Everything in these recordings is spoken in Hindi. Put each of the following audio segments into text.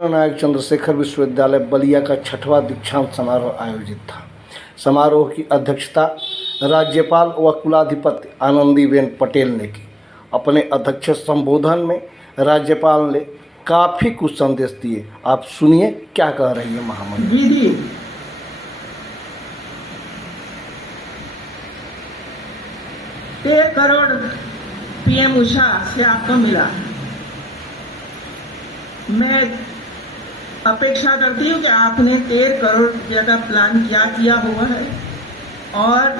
नायक चंद्रशेखर विश्वविद्यालय बलिया का 6वां दीक्षांत समारोह आयोजित था। समारोह की अध्यक्षता राज्यपाल व कुलाधिपति आनंदीबेन पटेल ने की। अपने अध्यक्ष संबोधन में राज्यपाल ने काफ़ी कुछ संदेश दिए। आप सुनिए क्या कह रही है महामंत्री। विधि 1 करोड़ पीएम उषा से आपको मिला है। मैं अपेक्षा करती हूँ कि आपने 13 करोड़ रुपया का प्लान क्या किया हुआ है और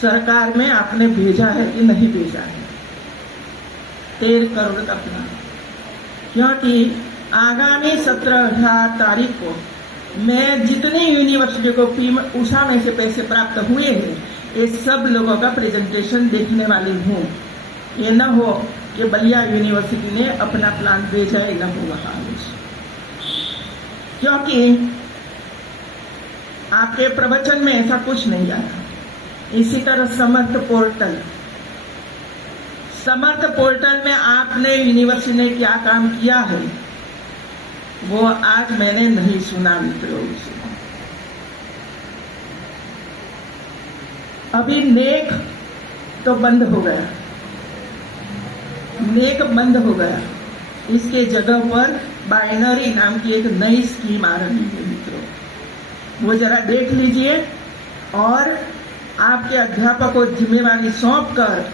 सरकार में आपने भेजा है कि नहीं भेजा है 13 करोड़ का प्लान, क्योंकि आगामी 17 तारीख को मैं जितनी यूनिवर्सिटी को पीएम उषा में से पैसे प्राप्त हुए हैं ये सब लोगों का प्रेजेंटेशन देखने वाली हूँ। ये न हो कि बलिया यूनिवर्सिटी ने अपना प्लान भेजा है, न हुआ हाल, क्योंकि आपके प्रवचन में ऐसा कुछ नहीं आया। इसी तरह समर्थ पोर्टल में आपने यूनिवर्सिटी ने क्या काम किया है वो आज मैंने नहीं सुना मित्रों। अभी नेक तो बंद हो गया, इसके जगह पर बाइनरी नाम की एक नई स्कीम आ रही है मित्रों, वो जरा देख लीजिए और आपके अध्यापक को जिम्मेवारी सौंप कर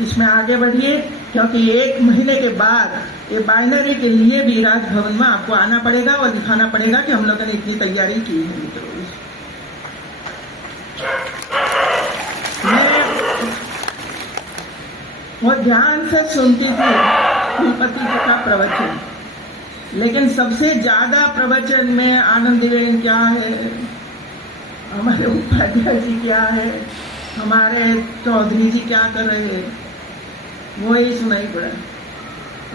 इसमें आगे बढ़िए, क्योंकि 1 महीने के बाद ये बाइनरी के लिए भी राजभवन में आपको आना पड़ेगा और दिखाना पड़ेगा कि हम लोगों ने इतनी तैयारी की है मित्रों। मैं वो ध्यान से सुनती थी कुलपति जी का प्रवचन, लेकिन सबसे ज्यादा प्रवचन में आनंदीबेन क्या है, हमारे उपाध्याय जी क्या है, हमारे चौधरी जी क्या कर रहे हैं, वो ही सुनाई पड़ा।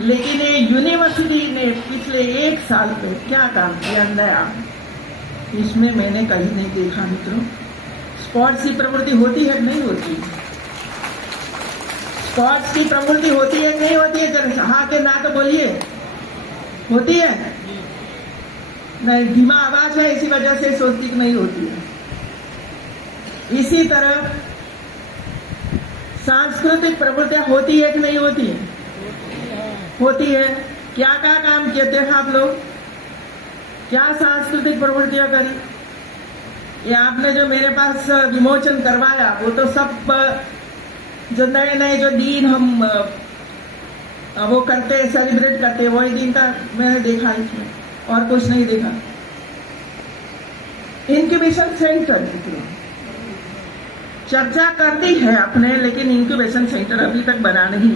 लेकिन ये यूनिवर्सिटी ने पिछले 1 साल में क्या काम किया नया, इसमें मैंने कहीं नहीं देखा मित्रों। स्पोर्ट्स की प्रवृत्ति होती है नहीं होती? स्पोर्ट्स की प्रवृत्ति होती है नहीं होती है? जरा हाँ के ना तो बोलिए, होती है? नहीं, धीमा आवाज है इसी वजह से सोचती कि नहीं होती है। इसी तरह सांस्कृतिक प्रवृत्तियां होती है कि नहीं होती है? होती है। क्या क्या काम किए थे आप लोग? क्या सांस्कृतिक प्रवृत्तियां करी? ये आपने जो मेरे पास विमोचन करवाया वो तो सब जो नए नए जो दिन हम वो करते सेलिब्रेट करते वही दिन का मैंने देखा, इसमें और कुछ नहीं देखा। इंक्यूबेशन सेंटर चर्चा कर दी है आपने, लेकिन इंक्यूबेशन सेंटर अभी तक बना नहीं।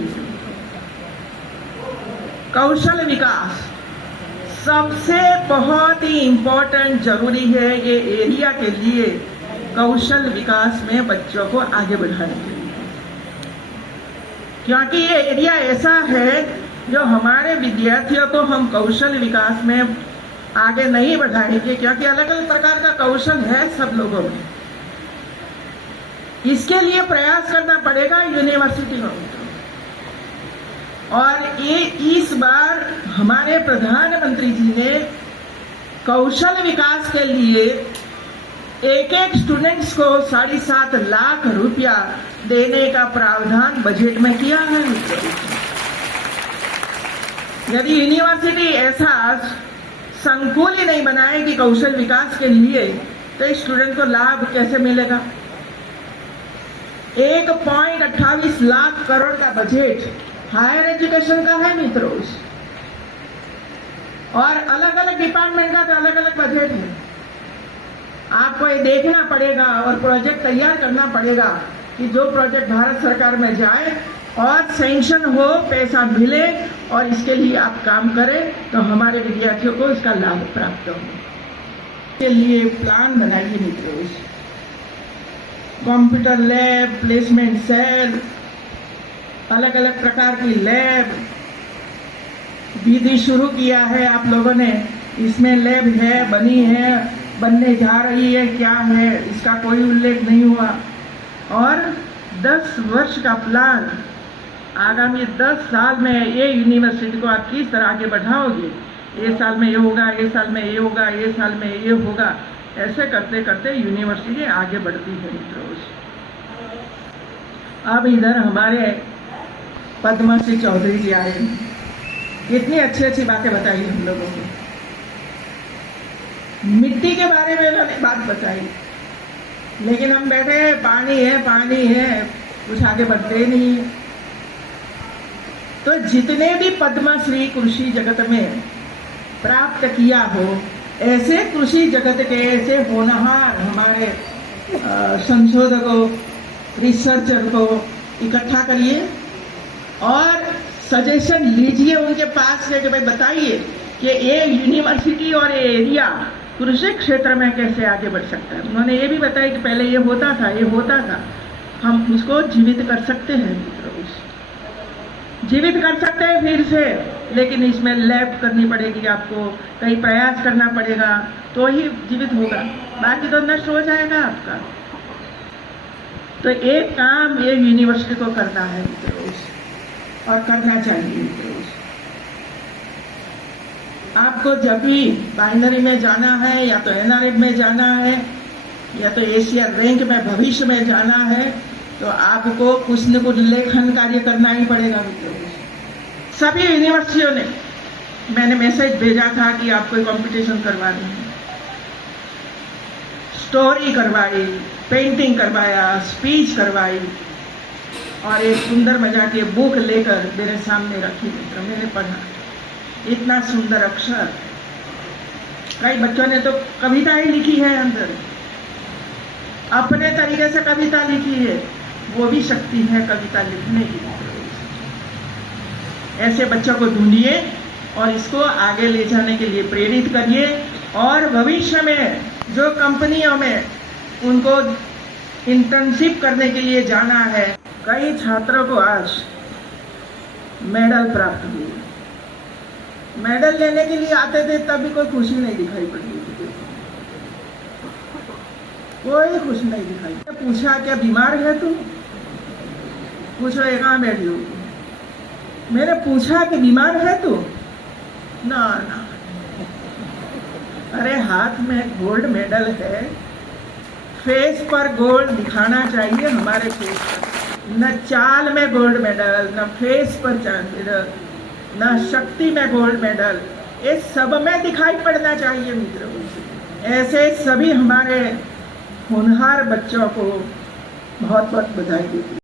कौशल विकास सबसे बहुत ही इम्पोर्टेंट जरूरी है ये एरिया के लिए, कौशल विकास में बच्चों को आगे बढ़ाने के लिए, क्योंकि ये एरिया ऐसा है जो हमारे विद्यार्थियों को हम कौशल विकास में आगे नहीं बढ़ाएंगे, क्योंकि अलग अलग प्रकार का कौशल है सब लोगों में। इसके लिए प्रयास करना पड़ेगा यूनिवर्सिटी में। और ये इस बार हमारे प्रधानमंत्री जी ने कौशल विकास के लिए एक स्टूडेंट्स को 7.5 लाख रुपया देने का प्रावधान बजट में किया है। यदि यूनिवर्सिटी ऐसा संकुल ही नहीं बनाएगी कौशल विकास के लिए तो स्टूडेंट को लाभ कैसे मिलेगा? 1.28 लाख करोड़ का बजट हायर एजुकेशन का है मित्रों, और अलग अलग डिपार्टमेंट का तो अलग अलग बजट है। आपको ये देखना पड़ेगा और प्रोजेक्ट तैयार करना पड़ेगा कि जो प्रोजेक्ट भारत सरकार में जाए और सैंक्शन हो, पैसा मिले और इसके लिए आप काम करें तो हमारे विद्यार्थियों को इसका लाभ प्राप्त हो। इसके लिए प्लान बनाइए मित्रों, कंप्यूटर लैब, प्लेसमेंट सेल, अलग अलग प्रकार की लैब विधि शुरू किया है आप लोगों ने। इसमें लैब है, बनी है, बनने जा रही है, क्या है इसका कोई उल्लेख नहीं हुआ। और 10 वर्ष का प्लान, आगामी 10 साल में ये यूनिवर्सिटी को आप किस तरह आगे बढ़ाओगे ये साल में ये होगा, ये साल में ये होगा, ये साल में ये होगा। ऐसे करते करते यूनिवर्सिटी आगे बढ़ती है मित्रों। अब इधर हमारे पद्मश्री चौधरी जी आए, कितनी अच्छी अच्छी बातें बताई हम लोगों को। मिट्टी के बारे में उन्होंने बात बताई, लेकिन हम बैठे हैं पानी है, कुछ आगे बढ़ते ही नहीं है। तो जितने भी पद्मश्री कृषि जगत में प्राप्त किया हो, ऐसे कृषि जगत के ऐसे होनहार हमारे संशोधकों, रिसर्चर को इकट्ठा करिए और सजेशन लीजिए उनके पास से कि भाई बताइए कि ये यूनिवर्सिटी और ये एरिया कृषि क्षेत्र में कैसे आगे बढ़ सकता है। उन्होंने ये भी बताया कि पहले ये होता था, हम उसको जीवित कर सकते हैं मित्रों, जीवित कर सकते हैं फिर से, लेकिन इसमें लैब करनी पड़ेगी, आपको कई प्रयास करना पड़ेगा तो ही जीवित होगा, बाकी तो नष्ट हो जाएगा आपका। तो एक काम ये यूनिवर्सिटी को करना है मित्रों, और करना चाहिए मित्रों। आपको जब भी बाइनरी में जाना है, या तो एनआरएफ में जाना है, या तो एशिया रैंक में भविष्य में जाना है, तो आपको कुछ न कुछ लेखन कार्य करना ही पड़ेगा मित्रों। सभी यूनिवर्सिटियों ने मैंने मैसेज भेजा था कि आप कोई कंपटीशन करवा रहे हैं, स्टोरी करवाई, पेंटिंग करवाया, स्पीच करवाई, और एक सुंदर मजा की बुक लेकर मेरे सामने रखी मित्र। मैंने पढ़ा, इतना सुंदर अक्षर, कई बच्चों ने तो कविताएं लिखी है अंदर, अपने तरीके से कविता लिखी है, वो भी शक्ति है कविता लिखने की। ऐसे बच्चों को ढूंढिए और इसको आगे ले जाने के लिए प्रेरित करिए, और भविष्य में जो कंपनियों में उनको इंटर्नशिप करने के लिए जाना है, कई छात्रों को आज मेडल प्राप्त हुए। मेडल लेने के लिए आते थे तब भी कोई खुशी नहीं दिखाई पड़ती थी, कोई खुशी नहीं दिखाई। पूछा क्या बीमार है तुम? पूछो एक कहाँ बैठी हो? मैंने पूछा कि बीमार है तू? ना, अरे हाथ में गोल्ड मेडल है, फेस पर गोल्ड दिखाना चाहिए हमारे फेस पर। न चाल में गोल्ड मेडल, न फेस पर मेडल, न शक्ति में गोल्ड मेडल, ये सब में दिखाई पड़ना चाहिए मित्रों। ऐसे सभी हमारे होनहार बच्चों को बहुत बहुत बधाई देती हूँ।